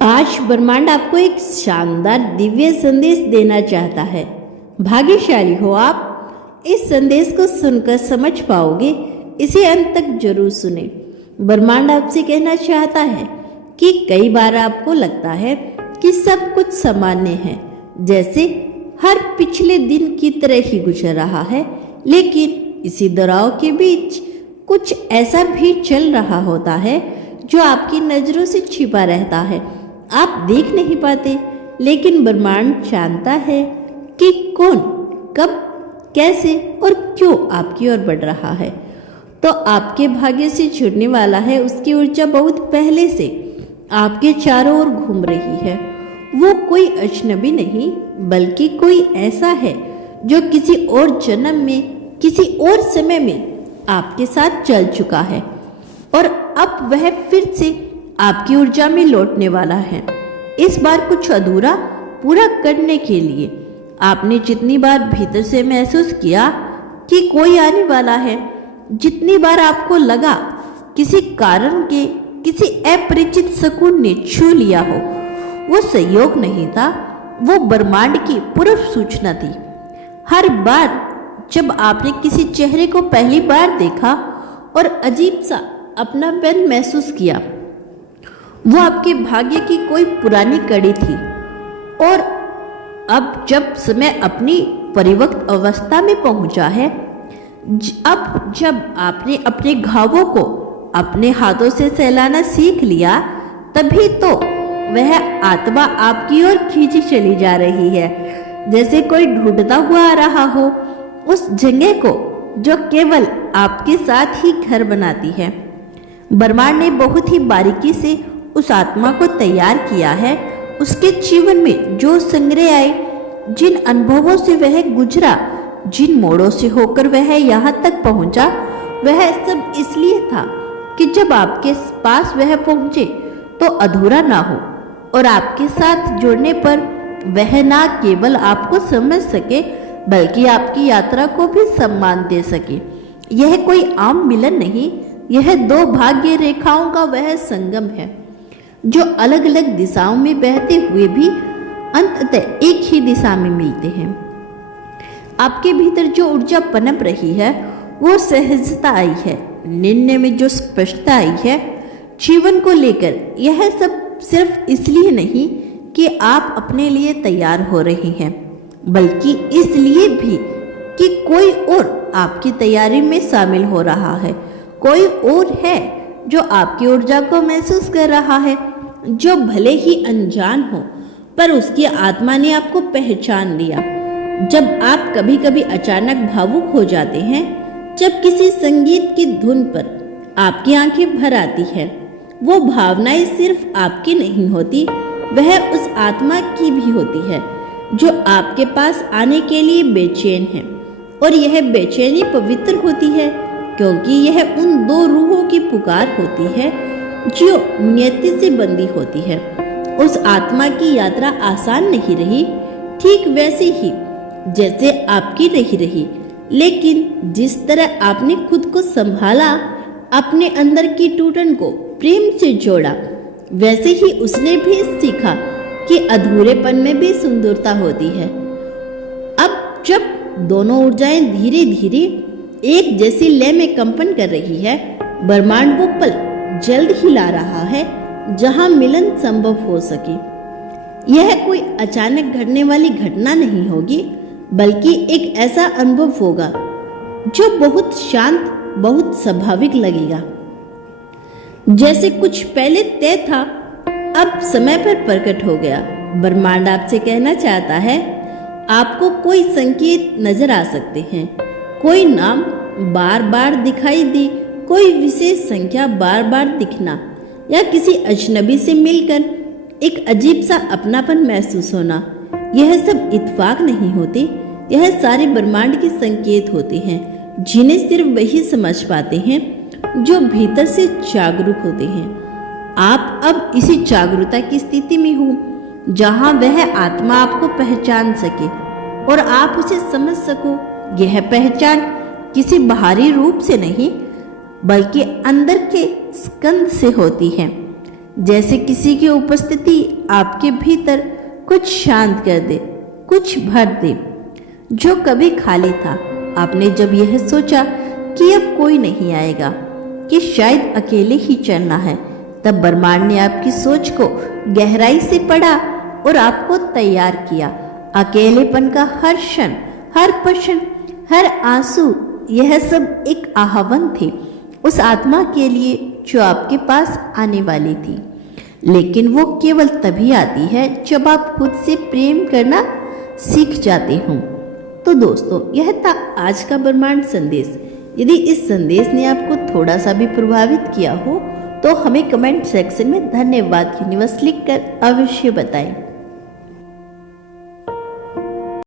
आज ब्रह्मांड आपको एक शानदार दिव्य संदेश देना चाहता है। भाग्यशाली हो आप। इस संदेश को सुनकर समझ पाओगे। इसे अंत तक जरूर सुने। ब्रह्मांड आपसे कहना चाहता है कि कई बार आपको लगता है कि सब कुछ सामान्य है, जैसे हर पिछले दिन की तरह ही गुजर रहा है, लेकिन इसी दौराव के बीच कुछ ऐसा भी चल रहा होता है जो आपकी नजरों से छिपा रहता है। आप देख नहीं पाते, लेकिन ब्रह्मांड जानता है कि कौन, कब, कैसे और क्यों आपकी ओर बढ़ रहा है। तो आपके भाग्य से जुड़ने वाला है, उसकी ऊर्जा बहुत पहले से आपके चारों ओर घूम रही है। वो कोई अजनबी नहीं, बल्कि कोई ऐसा है जो किसी और जन्म में, किसी और समय में आपके साथ चल चुका है और अब वह फिर से आपकी ऊर्जा में लौटने वाला है। इस बार कुछ अधूरा पूरा करने के लिए। आपने जितनी बार भीतर से महसूस किया कि कोई आने वाला है, जितनी बार आपको लगा किसी कारण के किसी अपरिचित शकुन ने छू लिया हो, वो संयोग नहीं था, वो ब्रह्मांड की पूर्व सूचना थी। हर बार जब आपने किसी चेहरे को पहली बार देखा और अजीब सा अपनापन महसूस किया, वो आपके भाग्य की कोई पुरानी कड़ी थी। और अब जब समय अपनी परिपक्व अवस्था में पहुंचा है, अब जब आपने अपने घावों को अपने हाथों से सहलाना सीख लिया, तभी तो वह आत्मा आपकी ओर खींची चली जा रही है, जैसे कोई ढूंढता हुआ आ रहा हो उस जगह को जो केवल आपके साथ ही घर बनाती है। ब्रह्मांड ने बहुत ही बारीकी से उस आत्मा को तैयार किया है। उसके जीवन में जो संग्रह आए, जिन अनुभवों से वह गुजरा, जिन मोड़ों से होकर वह यहाँ तक पहुंचा, वह सब इसलिए था कि जब आपके पास वह पहुंचे तो अधूरा ना हो और आपके साथ जुड़ने पर वह ना केवल आपको समझ सके, बल्कि आपकी यात्रा को भी सम्मान दे सके। यह कोई आम मिलन नहीं, यह दो भाग्य रेखाओं का वह संगम है जो अलग अलग दिशाओं में बहते हुए भी अंततः एक ही दिशा में मिलते हैं। आपके भीतर जो ऊर्जा पनप रही है, वो सहजता आई है, निर्णय में जो स्पष्टता आई है जीवन को लेकर। यह सब सिर्फ इसलिए नहीं कि आप अपने लिए तैयार हो रही हैं, बल्कि इसलिए भी कि कोई और आपकी तैयारी में शामिल हो रहा है। कोई और है जो आपकी ऊर्जा को महसूस कर रहा है, जो भले ही अनजान हो, पर उसकी आत्मा ने आपको पहचान लिया। जब आप कभी कभी अचानक भावुक हो जाते हैं, जब किसी संगीत की धुन पर आपकी आंखें भर आती है, वो भावनाएं सिर्फ आपकी नहीं होती, वह उस आत्मा की भी होती है जो आपके पास आने के लिए बेचैन है। और यह बेचैनी पवित्र होती है, क्योंकि यह उन दो रूहों की पुकार होती है जो नियति से बंधी होती है। उस आत्मा की यात्रा आसान नहीं रही, ठीक वैसे ही जैसे आपकी नहीं रही, लेकिन जिस तरह आपने खुद को संभाला, अपने अंदर की टूटन को प्रेम से जोड़ा, वैसे ही उसने भी सीखा कि अधूरेपन में भी सुंदरता होती है। अब जब दोनों ऊर्जाएं धीरे धीरे एक जैसी लय में कंपन कर रही है, ब्रह्मांड वो पल जल्द ही ला रहा है जहां मिलन संभव हो सके। यह कोई अचानक घटने वाली घटना नहीं होगी, बल्कि एक ऐसा अनुभव होगा जो बहुत शांत, बहुत स्वाभाविक लगेगा। जैसे कुछ पहले तय था, अब समय पर प्रकट हो गया। ब्रह्मांड आपसे कहना चाहता है, आपको कोई संकेत नजर आ सकते हैं, कोई नाम बार बार दिखाई दे, कोई विशेष संख्या बार बार दिखना, या किसी अजनबी से मिलकर एक अजीब सा अपनापन महसूस होना। यह सब इत्तेफाक नहीं होते, यह सारे ब्रह्मांड के संकेत होते हैं जिन्हें सिर्फ वही समझ पाते हैं जो भीतर से जागरूक होते हैं। आप अब इसी जागरूकता की स्थिति में हो जहां वह आत्मा आपको पहचान सके और आप उसे समझ सको। यह पहचान किसी बाहरी रूप से नहीं, बल्कि अंदर के स्कंद से होती है। जैसे किसी की उपस्थिति आपके भीतर कुछ शांत कर दे, कुछ भर दे जो कभी खाली था। आपने जब यह सोचा कि अब कोई नहीं आएगा, कि शायद अकेले ही चलना है, तब ब्रह्मांड ने आपकी सोच को गहराई से पढ़ा और आपको तैयार किया। अकेलेपन का हर क्षण, हर पल, हर आंसू, यह सब एक आह्वान थे उस आत्मा के लिए जो आपके पास आने वाली थी। लेकिन वो केवल तभी आती है जब आप खुद से प्रेम करना सीख जाते हो। तो दोस्तों, यह था आज का ब्रह्मांड संदेश। यदि इस संदेश ने आपको थोड़ा सा भी प्रभावित किया हो तो हमें कमेंट सेक्शन में धन्यवाद यूनिवर्स लिखकर अवश्य बताएं।